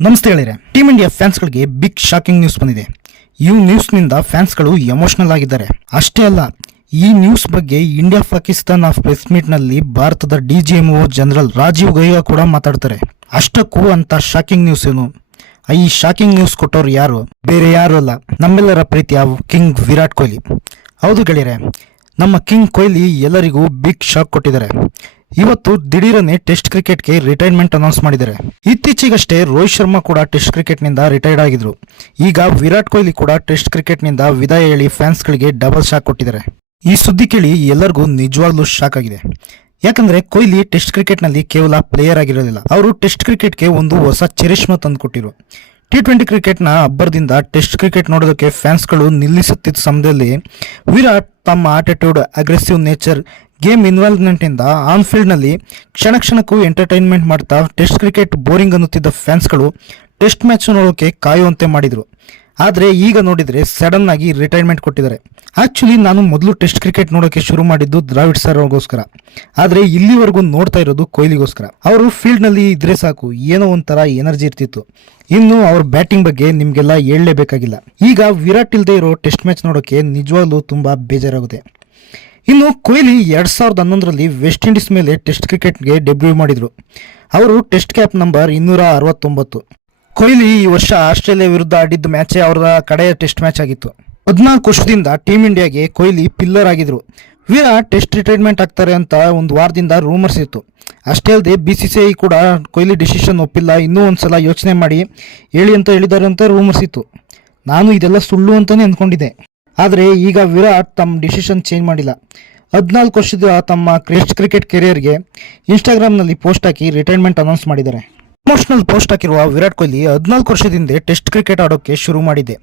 ನಮಸ್ತೆ ಗೆಳೆಯರೆ, team India ಫ್ಯಾನ್ಸ್ಗಳಿಗೆ ಬಿಗ್ ಶಾಕಿಂಗ್ ನ್ಯೂಸ್ ಬಂದಿದೆ. ಈ ನ್ಯೂಸ್ನಿಂದ ಫ್ಯಾನ್ಸ್ಗಳು ಎಮೋಷನಲ್ ಆಗಿದ್ದಾರೆ. ಅಷ್ಟೇ ಅಲ್ಲ, ಈ ನ್ಯೂಸ್ ಬಗ್ಗೆ ಇಂಡಿಯಾ ಪಾಕಿಸ್ತಾನ ಪ್ರೆಸ್ ಮೀಟ್ನಲ್ಲಿ ಭಾರತದ ಡಿಜಿಎಂಒ ಜನರಲ್ ರಾಜೀವ್ ಗೈವಾ ಕೂಡ ಮಾತಾಡ್ತಾರೆ. ಅಷ್ಟಕ್ಕೂ ಅಂತ ಶಾಕಿಂಗ್ ನ್ಯೂಸ್ ಏನು? ಈ ಶಾಕಿಂಗ್ ನ್ಯೂಸ್ ಕೊಟ್ಟವ್ರು ಯಾರು? ಬೇರೆ ಯಾರು ಅಲ್ಲ, ನಮ್ಮೆಲ್ಲರ ಪ್ರೀತಿಯ ಕಿಂಗ್ ವಿರಾಟ್ ಕೊಹ್ಲಿ. ಹೌದು ಗೆಳೆಯರೆ, ನಮ್ಮ ಕಿಂಗ್ ಕೊಹ್ಲಿ ಎಲ್ಲರಿಗೂ ಬಿಗ್ ಶಾಕ್ ಕೊಟ್ಟಿದ್ದಾರೆ. ಇವತ್ತು ದಿಢೀರನೆ ಟೆಸ್ಟ್ ಕ್ರಿಕೆಟ್ಗೆ ರಿಟೈರ್ಮೆಂಟ್ ಅನೌನ್ಸ್ ಮಾಡಿದ್ದಾರೆ. ಇತ್ತೀಚೆಗಷ್ಟೇ ರೋಹಿತ್ ಶರ್ಮಾ ಕೂಡ ಟೆಸ್ಟ್ ಕ್ರಿಕೆಟ್ನಿಂದ ರಿಟೈರ್ಡ್ ಆಗಿದ್ರು. ಈಗ ವಿರಾಟ್ ಕೊಹ್ಲಿ ಕೂಡ ಟೆಸ್ಟ್ ಕ್ರಿಕೆಟ್ನಿಂದ ವಿದಾಯ ಹೇಳಿ ಫ್ಯಾನ್ಸ್ಗಳಿಗೆ ಡಬಲ್ ಶಾಕ್ ಕೊಟ್ಟಿದ್ದಾರೆ. ಈ ಸುದ್ದಿ ಕೇಳಿ ಎಲ್ಲರಿಗೂ ನಿಜವಾಗ್ಲೂ ಶಾಕ್ ಆಗಿದೆ. ಯಾಕಂದ್ರೆ ಕೊಹ್ಲಿ ಟೆಸ್ಟ್ ಕ್ರಿಕೆಟ್ನಲ್ಲಿ ಕೇವಲ ಪ್ಲೇಯರ್ ಆಗಿರೋದಿಲ್ಲ, ಅವರು ಟೆಸ್ಟ್ ಕ್ರಿಕೆಟ್ಗೆ ಒಂದು ಹೊಸ ಚರಿಷ್ಮಾ ತಂದುಕೊಟ್ಟಿರು. T20 ಕ್ರಿಕೆಟ್ನ ಅಬ್ಬರದಿಂದ ಟೆಸ್ಟ್ ಕ್ರಿಕೆಟ್ ನೋಡೋದಕ್ಕೆ ಫ್ಯಾನ್ಸ್ಗಳು ನಿಲ್ಲಿಸುತ್ತಿದ್ದ ಸಮಯದಲ್ಲಿ ವಿರಾಟ್ ತಮ್ಮ ಆಟಿಟ್ಯೂಡ್, ಅಗ್ರೆಸಿವ್ ನೇಚರ್, ಗೇಮ್ ಇನ್ವಾಲ್ವ್ಮೆಂಟ್ನಿಂದ ಆನ್ ಫೀಲ್ಡ್ನಲ್ಲಿ ಕ್ಷಣ ಕ್ಷಣಕ್ಕೂ ಎಂಟರ್ಟೈನ್ಮೆಂಟ್ ಮಾಡ್ತಾ ಟೆಸ್ಟ್ ಕ್ರಿಕೆಟ್ ಬೋರಿಂಗ್ ಅನ್ನುತ್ತಿದ್ದ ಫ್ಯಾನ್ಸ್ಗಳು ಟೆಸ್ಟ್ ಮ್ಯಾಚ್ ನೋಡೋಕೆ ಕಾಯುವಂತೆ ಮಾಡಿದರು. ಆದರೆ ಈಗ ನೋಡಿದರೆ ಸಡನ್ ಆಗಿ ರಿಟೈರ್ಮೆಂಟ್ ಕೊಟ್ಟಿದ್ದಾರೆ. ಆಕ್ಚುಲಿ ನಾನು ಮೊದಲು ಟೆಸ್ಟ್ ಕ್ರಿಕೆಟ್ ನೋಡೋಕೆ ಶುರು ಮಾಡಿದ್ದು ದ್ರಾವಿಡ್ ಸರ್ ಅವ್ರಿಗೋಸ್ಕರ, ಆದರೆ ಇಲ್ಲಿವರೆಗೂ ನೋಡ್ತಾ ಇರೋದು ಕೊಹ್ಲಿಗೋಸ್ಕರ. ಅವರು ಫೀಲ್ಡ್ನಲ್ಲಿ ಇದ್ರೆ ಸಾಕು, ಏನೋ ಒಂಥರ ಎನರ್ಜಿ ಇರ್ತಿತ್ತು. ಇನ್ನು ಅವ್ರ ಬ್ಯಾಟಿಂಗ್ ಬಗ್ಗೆ ನಿಮಗೆಲ್ಲ ಹೇಳಲೇಬೇಕಾಗಿಲ್ಲ. ಈಗ ವಿರಾಟ್ ಇಲ್ಲದೆ ಇರೋ ಟೆಸ್ಟ್ ಮ್ಯಾಚ್ ನೋಡೋಕೆ ನಿಜವಾಗ್ಲೂ ತುಂಬ ಬೇಜಾರಾಗುತ್ತೆ. ಇನ್ನು ಕೊಹ್ಲಿ 2011ರಲ್ಲಿ ವೆಸ್ಟ್ ಇಂಡೀಸ್ ಮೇಲೆ ಟೆಸ್ಟ್ ಕ್ರಿಕೆಟ್ಗೆ ಡೆಬ್ಯೂ ಮಾಡಿದರು. ಅವರು ಟೆಸ್ಟ್ ಕ್ಯಾಪ್ ನಂಬರ್ 269. ಕೊಹ್ಲಿ ಈ ವರ್ಷ ಆಸ್ಟ್ರೇಲಿಯಾ ವಿರುದ್ಧ ಆಡಿದ್ದ ಮ್ಯಾಚೇ ಅವರ ಕಡೆಯ ಟೆಸ್ಟ್ ಮ್ಯಾಚ್ ಆಗಿತ್ತು. 14 ವರ್ಷದಿಂದ ಟೀಮ್ ಇಂಡಿಯಾಗೆ ಕೊಹ್ಲಿ ಪಿಲ್ಲರ್ ಆಗಿದ್ರು. ವಿರಾಟ್ ಟೆಸ್ಟ್ ರಿಟೈರ್ಮೆಂಟ್ ಆಗ್ತಾರೆ ಅಂತ ಒಂದು ವಾರದಿಂದ ರೂಮರ್ಸ್ ಇತ್ತು. ಅಷ್ಟೇ ಅಲ್ಲದೆ BCCI ಕೂಡ ಕೊಹ್ಲಿ ಡಿಸಿಷನ್ ಒಪ್ಪಿಲ್ಲ, ಇನ್ನೂ ಒಂದ್ಸಲ ಯೋಚನೆ ಮಾಡಿ ಹೇಳಿ ಅಂತ ಹೇಳಿದ್ದಾರೆ ಅಂತ ರೂಮರ್ಸ್ ಇತ್ತು. ನಾನು ಇದೆಲ್ಲ ಸುಳ್ಳು ಅಂತಾನೆ ಅಂದ್ಕೊಂಡಿದ್ದೆ. ಆದರೆ ಈಗ ವಿರಾಟ್ ತಮ್ಮ ಡಿಸಿಷನ್ ಚೇಂಜ್ ಮಾಡಿಲ್ಲ. 14 ವರ್ಷದ ತಮ್ಮ ಟೆಸ್ಟ್ ಕ್ರಿಕೆಟ್ ಕೆರಿಯರ್ಗೆ ಇನ್ಸ್ಟಾಗ್ರಾಮ್ನಲ್ಲಿ ಪೋಸ್ಟ್ ಹಾಕಿ ರಿಟೈರ್ಮೆಂಟ್ ಅನೌನ್ಸ್ ಮಾಡಿದ್ದಾರೆ. ಎಮೋಷನಲ್ ಪೋಸ್ಟ್ ಹಾಕಿರುವ ವಿರಾಟ್ ಕೊಹ್ಲಿ 14 ವರ್ಷದಿಂದ ಟೆಸ್ಟ್ ಕ್ರಿಕೆಟ್ ಆಡೋಕೆ ಶುರು ಮಾಡಿದೆ.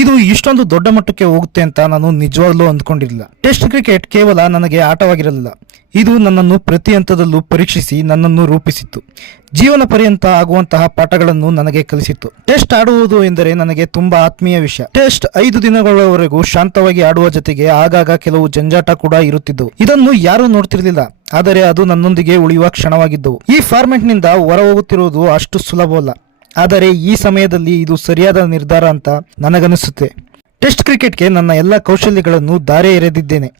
ಇದು ಇಷ್ಟೊಂದು ದೊಡ್ಡ ಮಟ್ಟಕ್ಕೆ ಹೋಗುತ್ತೆ ಅಂತ ನಾನು ನಿಜವಾಗ್ಲೂ ಅಂದ್ಕೊಂಡಿರಲಿಲ್ಲ. ಟೆಸ್ಟ್ ಕ್ರಿಕೆಟ್ ಕೇವಲ ನನಗೆ ಆಟವಾಗಿರಲಿಲ್ಲ, ಇದು ನನ್ನನ್ನು ಪ್ರತಿ ಹಂತದಲ್ಲೂ ಪರೀಕ್ಷಿಸಿ ನನ್ನನ್ನು ರೂಪಿಸಿತ್ತು. ಜೀವನ ಪರ್ಯಂತ ಆಗುವಂತಹ ಪಾಠಗಳನ್ನು ನನಗೆ ಕಲಿಸಿತ್ತು. ಟೆಸ್ಟ್ ಆಡುವುದು ಎಂದರೆ ನನಗೆ ತುಂಬಾ ಆತ್ಮೀಯ ವಿಷಯ. ಟೆಸ್ಟ್ 5 ದಿನಗಳವರೆಗೂ ಶಾಂತವಾಗಿ ಆಡುವ ಜೊತೆಗೆ ಆಗಾಗ ಕೆಲವು ಜಂಜಾಟ ಕೂಡ ಇರುತ್ತಿದ್ದವು. ಇದನ್ನು ಯಾರೂ ನೋಡ್ತಿರ್ಲಿಲ್ಲ, ಆದರೆ ಅದು ನನ್ನೊಂದಿಗೆ ಉಳಿಯುವ ಕ್ಷಣವಾಗಿದ್ದವು. ಈ ಫಾರ್ಮೆಟ್ ನಿಂದ ಹೊರ ಹೋಗುತ್ತಿರುವುದು ಅಷ್ಟು ಸುಲಭವಲ್ಲ, ಆದರೆ ಈ ಸಮಯದಲ್ಲಿ ಇದು ಸರಿಯಾದ ನಿರ್ಧಾರ ಅಂತ ನನಗನಿಸುತ್ತೆ. ಟೆಸ್ಟ್ ಕ್ರಿಕೆಟ್ಗೆ ನನ್ನ ಎಲ್ಲ ಕೌಶಲ್ಯಗಳನ್ನು ದಾರೆ ಎರೆದಿದ್ದೇನೆ.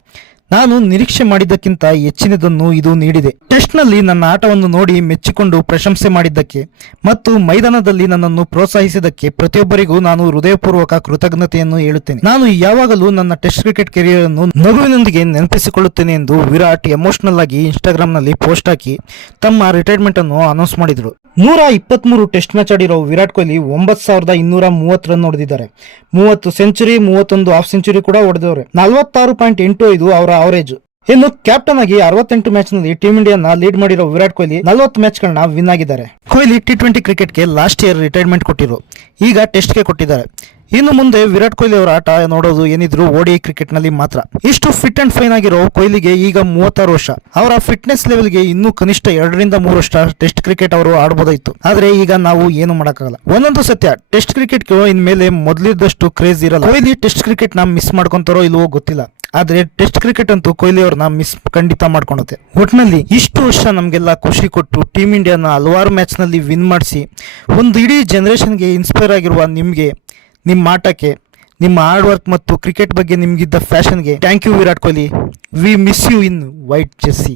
ನಾನು ನಿರೀಕ್ಷೆ ಮಾಡಿದ್ದಕ್ಕಿಂತ ಹೆಚ್ಚಿನದನ್ನು ಇದು ನೀಡಿದೆ. ಟೆಸ್ಟ್ನಲ್ಲಿ ನನ್ನ ಆಟವನ್ನು ನೋಡಿ ಮೆಚ್ಚಿಕೊಂಡು ಪ್ರಶಂಸೆ ಮಾಡಿದ್ದಕ್ಕೆ ಮತ್ತು ಮೈದಾನದಲ್ಲಿ ನನ್ನನ್ನು ಪ್ರೋತ್ಸಾಹಿಸಿದ್ದಕ್ಕೆ ಪ್ರತಿಯೊಬ್ಬರಿಗೂ ನಾನು ಹೃದಯಪೂರ್ವಕ ಕೃತಜ್ಞತೆಯನ್ನು ಹೇಳುತ್ತೇನೆ. ನಾನು ಯಾವಾಗಲೂ ನನ್ನ ಟೆಸ್ಟ್ ಕ್ರಿಕೆಟ್ ಕೆರಿಯರ್ ಅನ್ನು ನಗುವಿನೊಂದಿಗೆ ನೆನಪಿಸಿಕೊಳ್ಳುತ್ತೇನೆ ಎಂದು ವಿರಾಟ್ ಎಮೋಷನಲ್ ಆಗಿ ಇನ್ಸ್ಟಾಗ್ರಾಮ್ನಲ್ಲಿ ಪೋಸ್ಟ್ ಹಾಕಿ ತಮ್ಮ ರಿಟೈರ್ಮೆಂಟ್ ಅನ್ನು ಅನೌನ್ಸ್ ಮಾಡಿದರು. 123 ಟೆಸ್ಟ್ ಮ್ಯಾಚ್ ಆಡಿರೋ ವಿರಾಟ್ ಕೊಹ್ಲಿ 9230 ರನ್ ಹೊಡೆದಿದ್ದಾರೆ. 30 ಸೆಂಚುರಿ, 31 ಹಾಫ್ ಸೆಂಚುರಿ ಕೂಡ ಹೊಡೆದವರು. 46.85 ಅವರ ಅವರೇಜ್. ಇನ್ನು ಕ್ಯಾಪ್ಟನ್ ಆಗಿ 68 ಮ್ಯಾಚ್ ನಲ್ಲಿ ಟೀಮ್ ಇಂಡಿಯಾನ ಲೀಡ್ ಮಾಡಿರೋ ವಿರಾಟ್ ಕೊಹ್ಲಿ 40 ಮ್ಯಾಚ್ ಗಳನ್ನ ವಿನ್ ಆಗಿದ್ದಾರೆ. ಕೊಹ್ಲಿ T20 ಕ್ರಿಕೆಟ್ಗೆ ಲಾಸ್ಟ್ ಇಯರ್ ರಿಟೈರ್ಮೆಂಟ್ ಕೊಟ್ಟಿರು, ಈಗ ಟೆಸ್ಟ್ಗೆ ಕೊಟ್ಟಿದ್ದಾರೆ. ಇನ್ನು ಮುಂದೆ ವಿರಾಟ್ ಕೊಹ್ಲಿ ಅವರ ಆಟ ನೋಡೋದು ಏನಿದ್ರು ODI ಕ್ರಿಕೆಟ್ ನಲ್ಲಿ ಮಾತ್ರ. ಇಷ್ಟು ಫಿಟ್ ಅಂಡ್ ಫೈನ್ ಆಗಿರೋ ಕೊಹ್ಲಿಗೆ ಈಗ 36 ವರ್ಷ. ಅವರ ಫಿಟ್ನೆಸ್ ಲೆವೆಲ್ಗೆ ಇನ್ನೂ ಕನಿಷ್ಠ 2 ರಿಂದ 3 ವರ್ಷ ಟೆಸ್ಟ್ ಕ್ರಿಕೆಟ್ ಅವರು ಆಡಬಹುದಾಯಿತು. ಆದ್ರೆ ಈಗ ನಾವು ಏನು ಮಾಡಕ್ಕಾಗಲ್ಲ. ಒಂದೊಂದು ಸತ್ಯ, ಟೆಸ್ಟ್ ಕ್ರಿಕೆಟ್ ಇನ್ಮೇಲೆ ಮೊದಲಿದ್ದಷ್ಟು ಕ್ರೇಜ್ ಇರಲ್ಲ. ಕೊಹ್ಲಿ ಟೆಸ್ಟ್ ಕ್ರಿಕೆಟ್ ನ ಮಿಸ್ ಮಾಡ್ಕೊಂತಾರೋ ಇಲ್ವೋ ಗೊತ್ತಿಲ್ಲ, ಆದ್ರೆ ಟೆಸ್ಟ್ ಕ್ರಿಕೆಟ್ ಅಂತೂ ಕೊಹ್ಲಿ ಅವ್ರನ್ನ ಮಿಸ್ ಖಂಡಿತ ಮಾಡ್ಕೊಳುತ್ತೆ. ಒಟ್ನಲ್ಲಿ ಇಷ್ಟು ವರ್ಷ ನಮ್ಗೆಲ್ಲ ಖುಷಿ ಕೊಟ್ಟು ಟೀಮ್ ಇಂಡಿಯಾನ ಹಲವಾರು ಮ್ಯಾಚ್ ನಲ್ಲಿ ವಿನ್ ಮಾಡಿಸಿ ಒಂದು ಇಡೀ ಜನರೇಷನ್ಗೆ ಇನ್ಸ್ಪೈರ್ ಆಗಿರುವ ನಿಮ್ಗೆ, ನಿಮ್ಮ ಆಟಕ್ಕೆ, ನಿಮ್ಮ ಹಾರ್ಡ್ ವರ್ಕ್ ಮತ್ತು ಕ್ರಿಕೆಟ್ ಬಗ್ಗೆ ನಿಮ್ಗಿದ್ದ ಫ್ಯಾಷನ್ಗೆ thank you Virat Kohli. We miss you in white Jersey.